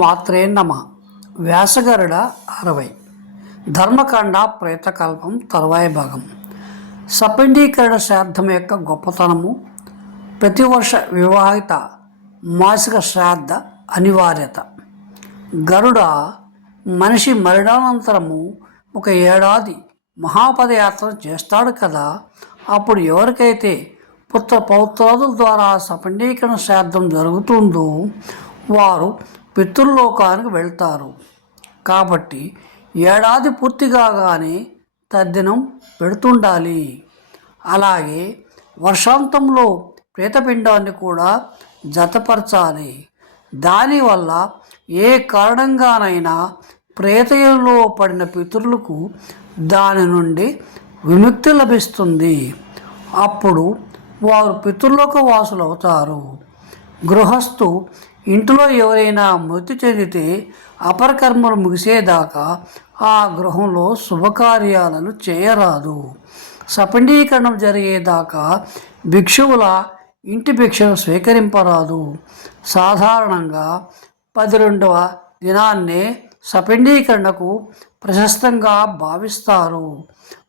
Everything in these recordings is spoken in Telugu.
మాత్రే నమ. వ్యాసగరుడ అరవై. ధర్మకాండ ప్రేతకల్పం తరువాయి భాగం. సపిండీకరణ శ్రాద్ధం యొక్క గొప్పతనము ప్రతివర్ష వివాహిత మాసిక శ్రాద్ధ అనివార్యత. గరుడ మనిషి మరణానంతరము ఒక ఏడాది మహాపదయాత్ర చేస్తాడు కదా అప్పుడు ఎవరికైతే పుత్ర పౌత్రాదుల ద్వారా సపిండీకరణ శ్రాద్ధం జరుగుతుందో వారు పితృలోకానికి వెళ్తారు. కాబట్టి ఏడాది పూర్తి కాగానే తద్దినం పెడుతుండాలి. అలాగే వర్షాంతంలో ప్రేతపిండాన్ని కూడా జతపరచాలి. దానివల్ల ఏ కారణంగానైనా ప్రేతయంలో పడిన పితరులకు దాని నుండి విముక్తి లభిస్తుంది. అప్పుడు వారు పితృలోక వాసులు అవుతారు గృహస్థు ఇంటిలో ఎవరైనా మృతి చెందితే అపరకర్మలు ముగిసేదాకా ఆ గృహంలో శుభకార్యాలను చేయరాదు. సపండీకరణం జరిగేదాకా భిక్షువుల ఇంటి భిక్షను స్వీకరింపరాదు. సాధారణంగా పది రెండవ దినాన్నే సపిండీకరణకు ప్రశస్తంగా భావిస్తారు.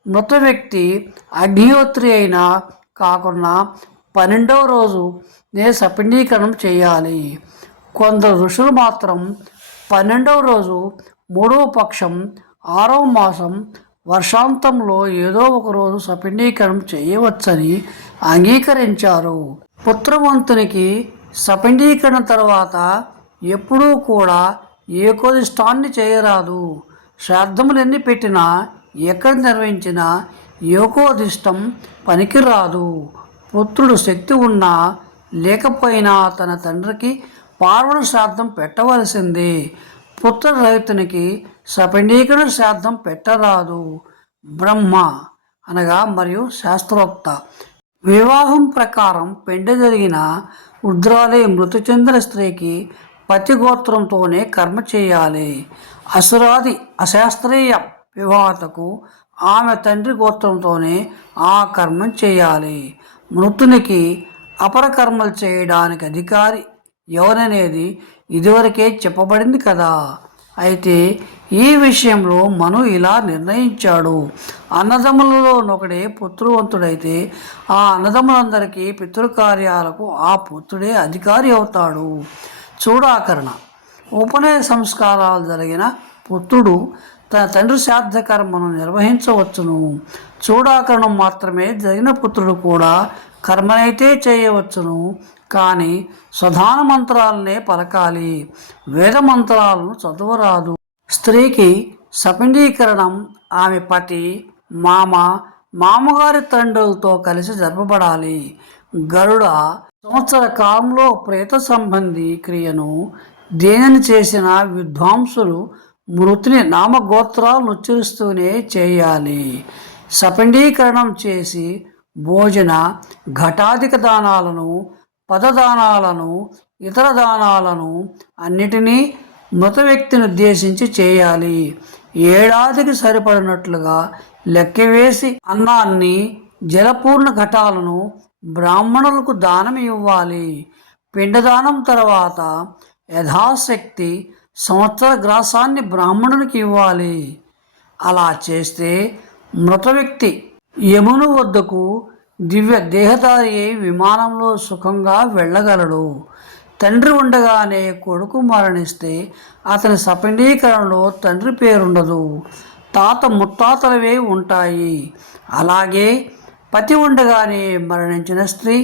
మృత వ్యక్తి అగ్నిహోత్రి అయినా కాకుండా పన్నెండవ రోజు నే సపిండీకరణం చేయాలి. కొందరు ఋషులు మాత్రం పన్నెండవ రోజు మూడవ పక్షం ఆరవ మాసం వర్షాంతంలో ఏదో ఒక రోజు సపిండీకరణం చేయవచ్చని అంగీకరించారు. పుత్రవంతునికి సపిండీకరణ తర్వాత ఎప్పుడూ కూడా ఏకోదిష్టాన్ని చేయరాదు. శ్రాద్ధములు ఎన్ని పెట్టినా ఎక్కడ నిర్వహించినా ఏకోదిష్టం పనికిరాదు. పుత్రుడు శక్తి ఉన్నా లేకపోయినా తన తండ్రికి పార్వణ శ్రాద్ధం పెట్టవలసింది. పుత్ర రైతునికి సపండీకరణ శ్రాద్ధం పెట్టరాదు. బ్రహ్మ అనగా మరియు శాస్త్రోక్త. వివాహం ప్రకారం పెండ జరిగిన వృద్ధాలే మృతి చెందిన స్త్రీకి పతిగోత్రంతోనే కర్మ చేయాలి. అసురాది అశాస్త్రీయ వివాహతకు ఆమె తండ్రి గోత్రంతోనే ఆ కర్మం చేయాలి. మృతునికి అపర కర్మలు చేయడానికి అధికారి ఎవరనేది ఇదివరకే చెప్పబడింది కదా. అయితే ఈ విషయంలో మను ఇలా నిర్ణయించాడు. అన్నదమ్ములలో ఒకడే పుత్రువంతుడైతే ఆ అన్నదమ్ములందరికీ పితృకార్యాలకు ఆ పుత్రుడే అధికారి అవుతాడు. చూడాకరణ. ఉపనయ సంస్కారాలు జరిగిన పుత్రుడు తన తండ్రి శ్రాద్ధ కర్మను నిర్వహించవచ్చును. చూడాకరణం మాత్రమే జరిగిన పుత్రుడు కూడా కర్మనైతే చేయవచ్చును. కానీ స్వధాన మంత్రాలనే పలకాలి. వేద మంత్రాలను చదవరాదు. స్త్రీకి సపిండీకరణం ఆమె పతి మామ మామగారి తండ్రులతో కలిసి జరపబడాలి. గరుడ సంవత్సర కాలంలో ప్రేత సంబంధి క్రియను దేనిని చేసిన విద్వాంసులు మృతిని నామగోత్రాలను ఉచ్చరిస్తూనే చేయాలి. సపిండీకరణం చేసి భోజన ఘటాధిక దానాలను పదదానాలను ఇతర దానాలను అన్నిటినీ మృత వ్యక్తిని ఉద్దేశించి చేయాలి. ఏడాదికి సరిపడినట్లుగా లెక్కవేసి అన్నాన్ని జలపూర్ణ ఘటాలను బ్రాహ్మణులకు దానం ఇవ్వాలి. పిండదానం తర్వాత యథాశక్తి సంవత్సర గ్రాసాన్ని బ్రాహ్మణునికి ఇవ్వాలి. అలా చేస్తే మృత వ్యక్తి యమును వద్దకు దివ్య దేహదారి అయి విమానంలో సుఖంగా వెళ్ళగలడు. తండ్రి ఉండగానే కొడుకు మరణిస్తే అతని సపిండీకరణలో తండ్రి పేరుండదు. తాత ముత్తాతలవే ఉంటాయి. అలాగే పతి ఉండగానే మరణించిన స్త్రీ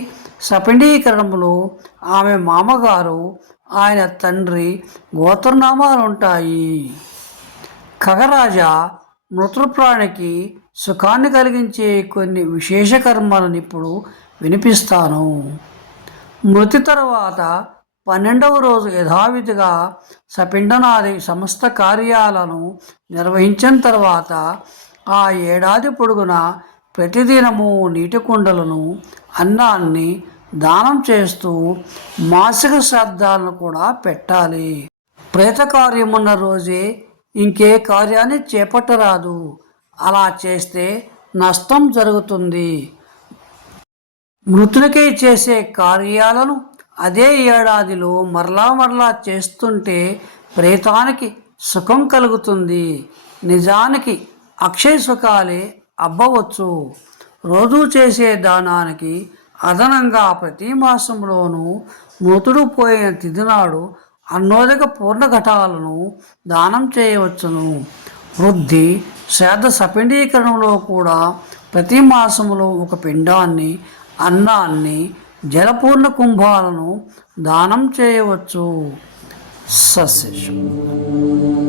సపిండీకరణంలో ఆమె మామగారు ఆయన తండ్రి గోత్రనామాలు ఉంటాయి ఖగరాజా మృతృప్రాణికి సుఖాన్ని కలిగించే కొన్ని విశేష కర్మలను ఇప్పుడు వినిపిస్తాను. మృతి తర్వాత పన్నెండవ రోజు యథావిధిగా సపిండనాది సమస్త కార్యాలను నిర్వహించిన తర్వాత ఆ ఏడాది పొడుగున ప్రతిదినము నీటి కుండలను అన్నాన్ని దానం చేస్తూ మాసిక శ్రాద్ధాలను కూడా పెట్టాలి. ప్రేత కార్యమున్న రోజే ఇంకే కార్యాన్ని చేపట్టరాదు. అలా చేస్తే నష్టం జరుగుతుంది. మృతులకై చేసే కార్యాలను అదే ఏడాదిలో మరలా మరలా చేస్తుంటే ప్రేతానికి సుఖం కలుగుతుంది. నిజానికి అక్షయ సుఖాలే అబ్బవచ్చు. రోజు చేసే దానానికి అదనంగా ప్రతి మాసంలోనూ మృతుడు పోయిన తిథినాడు అన్నోదక పూర్ణ ఘటాలను దానం చేయవచ్చును. వృద్ధి శ్రాద్ధ సపిండీకరణలో కూడా ప్రతి మాసంలో ఒక పిండాన్ని అన్నాన్ని జలపూర్ణ కుంభాలను దానం చేయవచ్చు. సస్యం